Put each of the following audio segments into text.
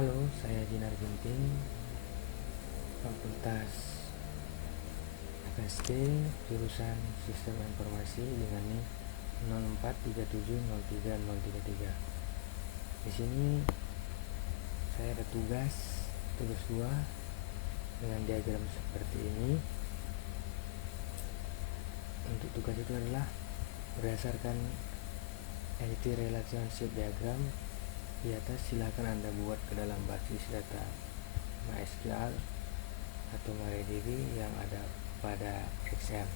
Halo, saya Dinar Ginting, Fakultas FSD, jurusan Sistem Informasi dengan NIM 0437030333. Di sini saya ada tugas 2 dengan diagram seperti ini. Untuk tugas itu adalah berdasarkan entity relationship diagram di atas, silakan Anda buat ke dalam basis data MySQL atau MariaDB yang ada pada XM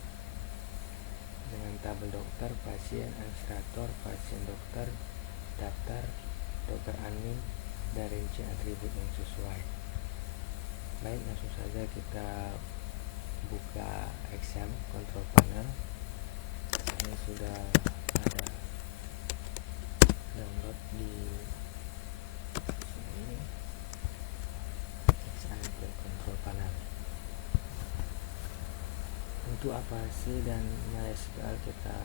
dengan tabel dokter, pasien, administrator, pasien dokter, daftar, dokter admin, dan rinci atribut yang sesuai. Baik, langsung saja kita buka XM control panel. Ini sudah ada download di sini, XM control panel. Untuk APASI dan MySQL kita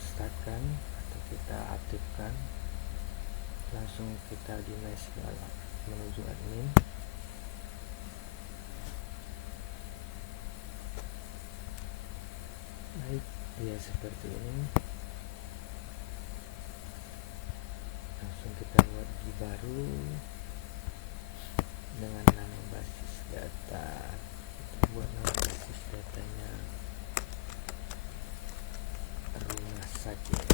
startkan atau kita aktifkan. Langsung kita di MySQL menuju admin. Baik, ya seperti ini. Langsung kita buat di baru dengan nama basis data. Kita buat nama basis datanya rumah sakit.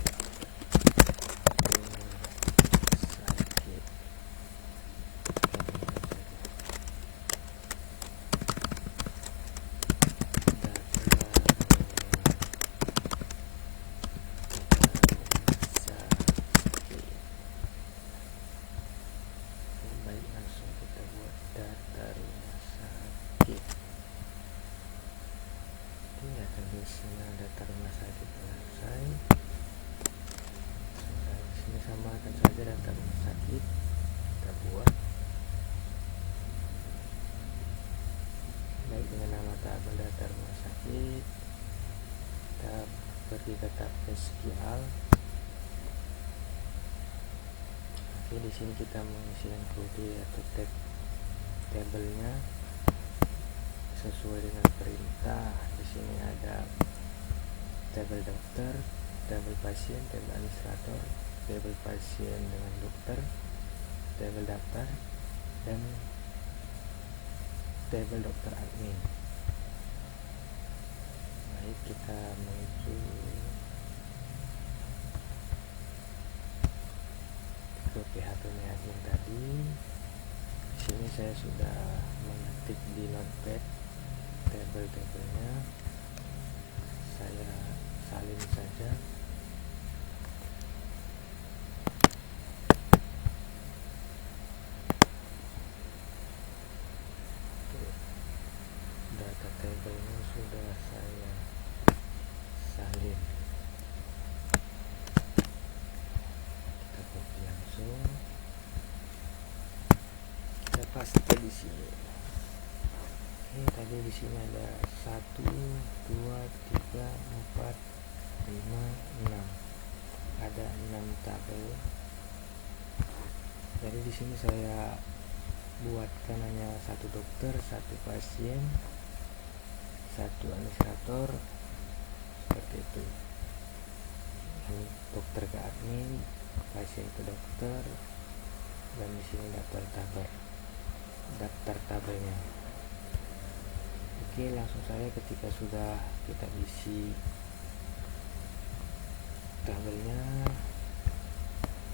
Isinya data rumah sakit selesai. Di sini samakan saja data rumah sakit, kita buat baik dengan nama tabel data rumah sakit. Kita pergi ke tab SQL. Oke, di sini kita mengisikan kode atau tag tabelnya sesuai dengan perintah. Di sini ada tabel dokter, tabel pasien, tabel administrator, tabel pasien dengan dokter, tabel daftar, dan tabel dokter admin. Baik, kita menuju ke PHP admin tadi. Di sini saya sudah mengetik di notepad tabel-tabelnya. Saya salin saja. Data tabelnya sudah saya salin. Kita copy langsung. Kita paste di sini. Tadi di sini ada 1, 2, 3, 4, 5, 6. Ada 6 tabel. Jadi di sini saya buatkan hanya 1 dokter, 1 pasien, 1 administrator, seperti itu. Dokter ke admin, pasien ke dokter, dan di sini daftar tabelnya. Oke, langsung saja ketika sudah kita isi tabelnya,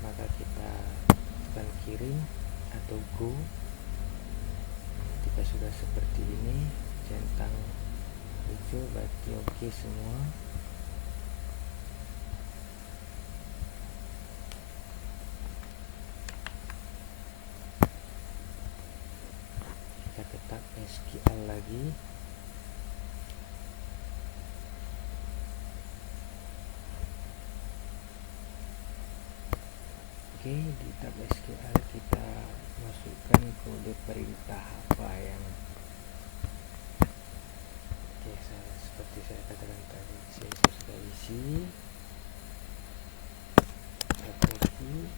maka kita tekan kirim atau go. Ketika sudah seperti ini, centang hijau berarti oke semua. Kita ketik SQL lagi. Oke, di tab SQL kita masukkan kode perintah apa yang seperti saya katakan tadi. Saya sudah isi. Kita copy.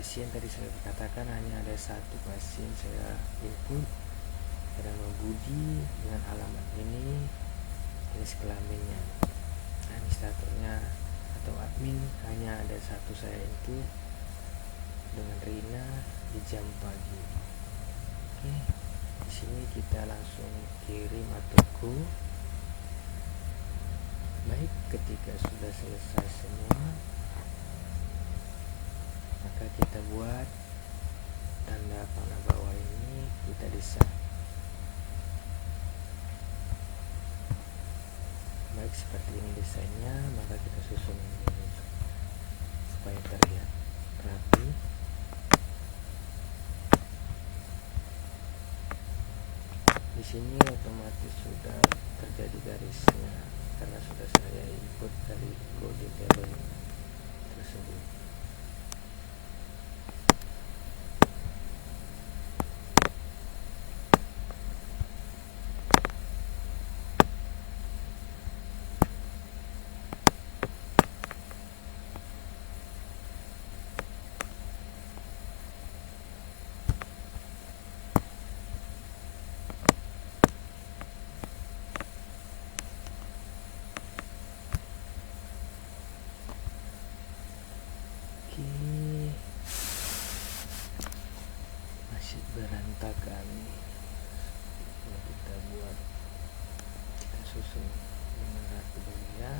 pasien tadi saya katakan hanya ada satu pasien saya input bernama Budi dengan alamat ini, jenis kelaminnya. Administratornya atau admin hanya ada satu saya input dengan Rina di jam pagi. Oke, di sini kita langsung kirim atau go. Baik, ketika sudah selesai semua, maka kita buat tanda panah bawah ini, kita desain. Baik, seperti ini desainnya, maka kita susun ini supaya terlihat rapi. Di sini otomatis sudah terjadi garisnya karena sudah saya input dari kode table tersebut. Masih berantakan, kita buat, kita susun dengan rapi dulu ya.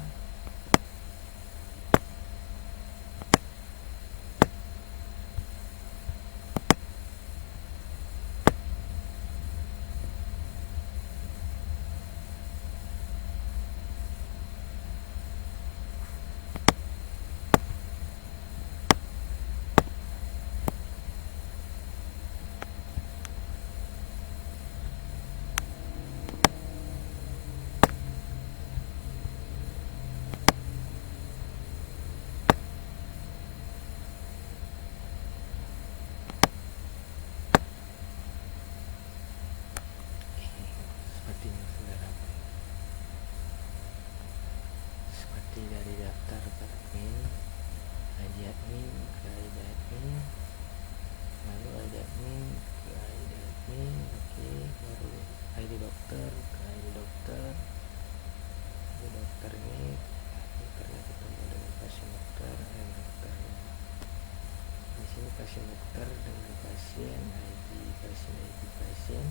Dari daftar ke admin, ID admin ke ID admin, lalu ID admin ke ID admin, oke, baru ID dokter ke ID dokter. Ini dokter ini, dokternya ketemu dengan pasien dokter, dokternya. Di sini pasien dokter dengan pasien, ID pasien, ID pasien.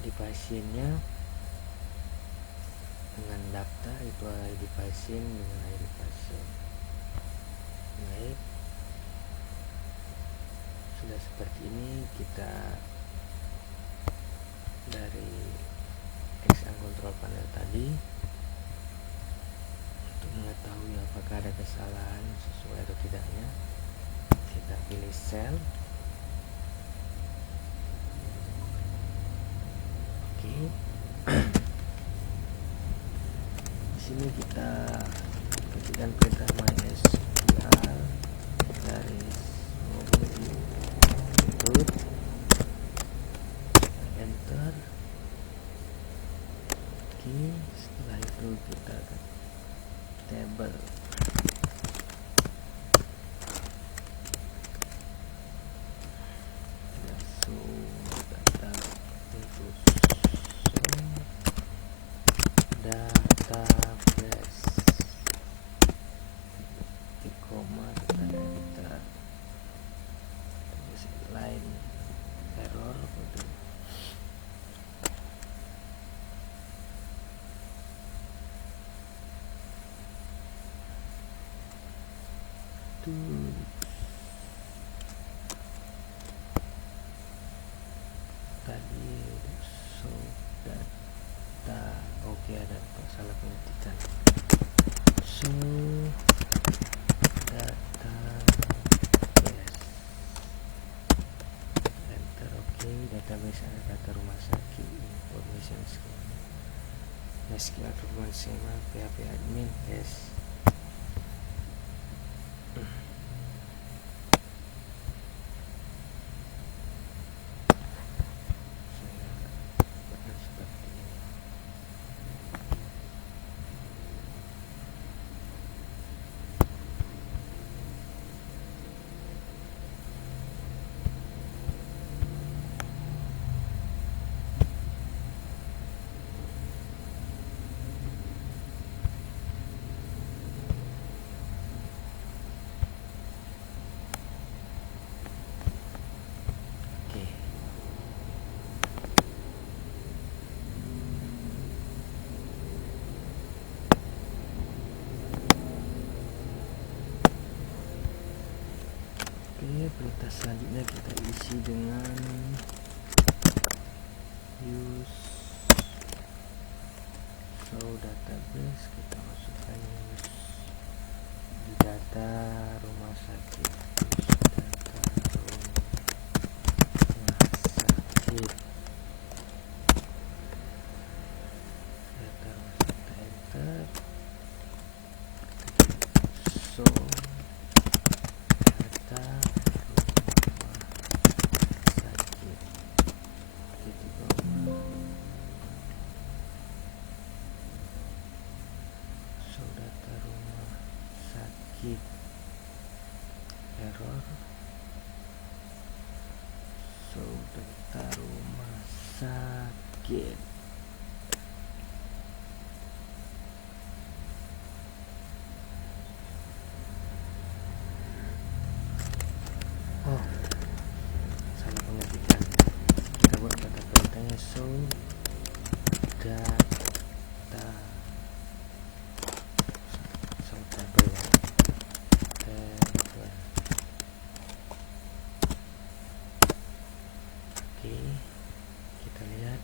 Di pasiennya dengan daftar itu ID pasien dengan ID pasien. Baik, sudah seperti ini, kita dari action control panel tadi untuk mengetahui apakah ada kesalahan sesuai atau tidaknya, kita pilih cell. Oke. Sini kita ketikkan perintah MySQL garis input, enter. Oke, setelah itu kita ke table. Tadi data, oke, ada salah pengetikan. Data, yes, enter. Oke, database ada data rumah sakit, information schema, SQL performance schema, PHP admin, yes. dengan use show database. Kita masukkan use di data rumah sakit, data rumah sakit, enter, show data rumah sakit, titik koma, show data rumah sakit, error, show data rumah sakit. Oh, salah pengetikkan. Kita buat kata perintahnya show data, show table ya, table. Oke, kita lihat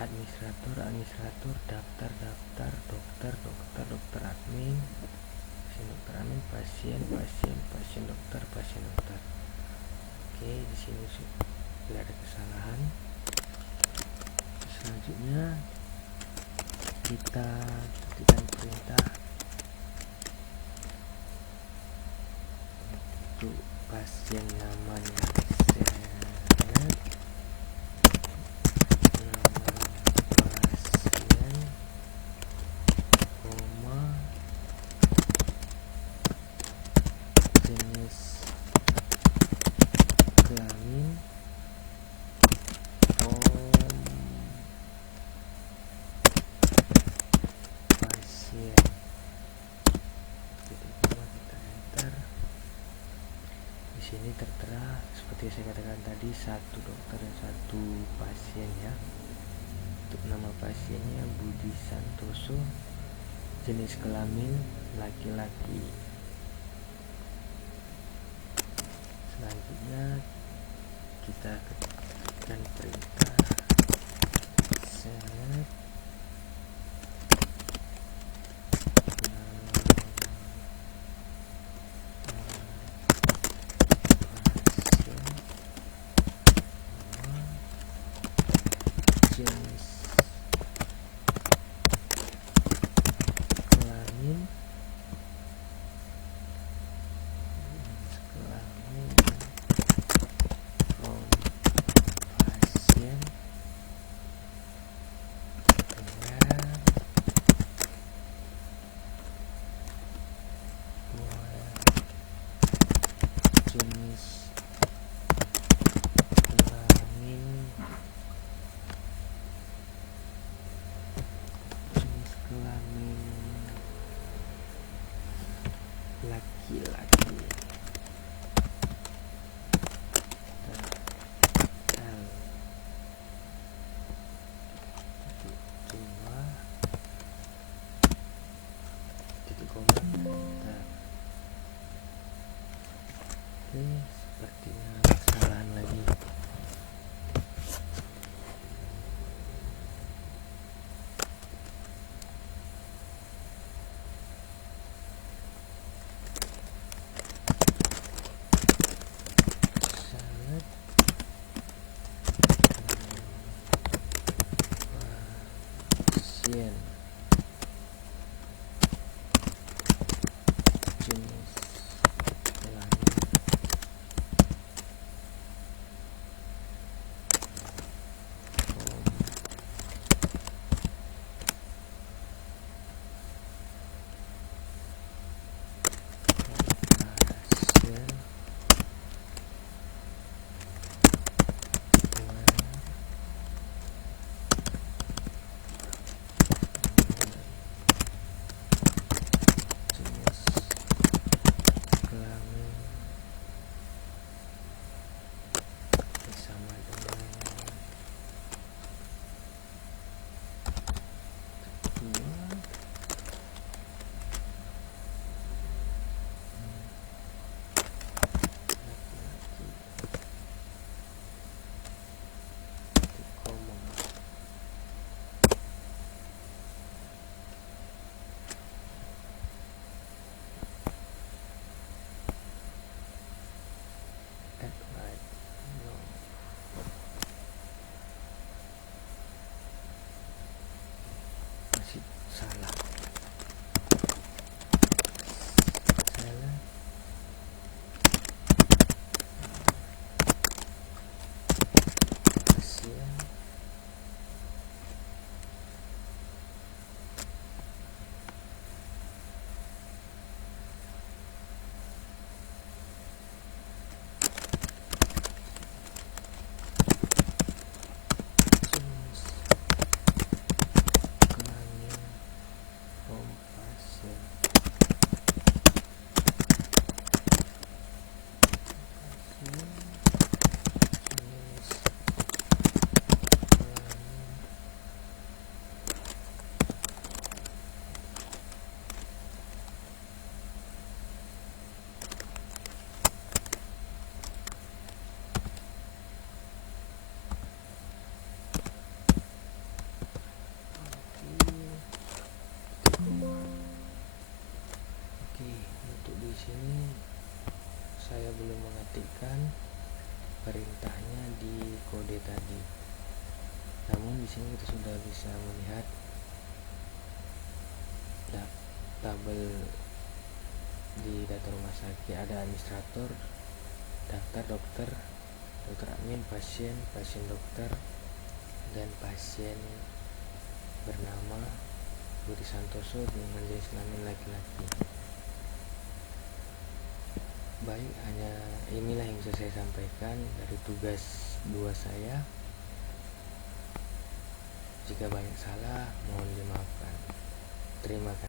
administrator, daftar, dokter admin, pasien, dokter. Oke, di sini tidak ada kesalahan. Selanjutnya kita ketikkan perintah untuk pasien namanya select nama pasien, koma, jenis kelamin, pasien, titik koma, kita enter. Di sini tertera seperti saya katakan tadi, satu dokter dan satu pasien ya. Untuk nama pasiennya Budi Santoso, jenis kelamin laki-laki. Selanjutnya kita ketikkan perintah select jenis kelamin, from sini kita sudah bisa melihat tabel di data rumah sakit. Ada administrator, daftar dokter, dokter admin, pasien dokter, dan pasien bernama Budi Santoso dengan jenis kelamin laki-laki. Baik, hanya inilah yang bisa saya sampaikan dari tugas 2 saya. Jika banyak salah, mohon dimaafkan. Terima kasih.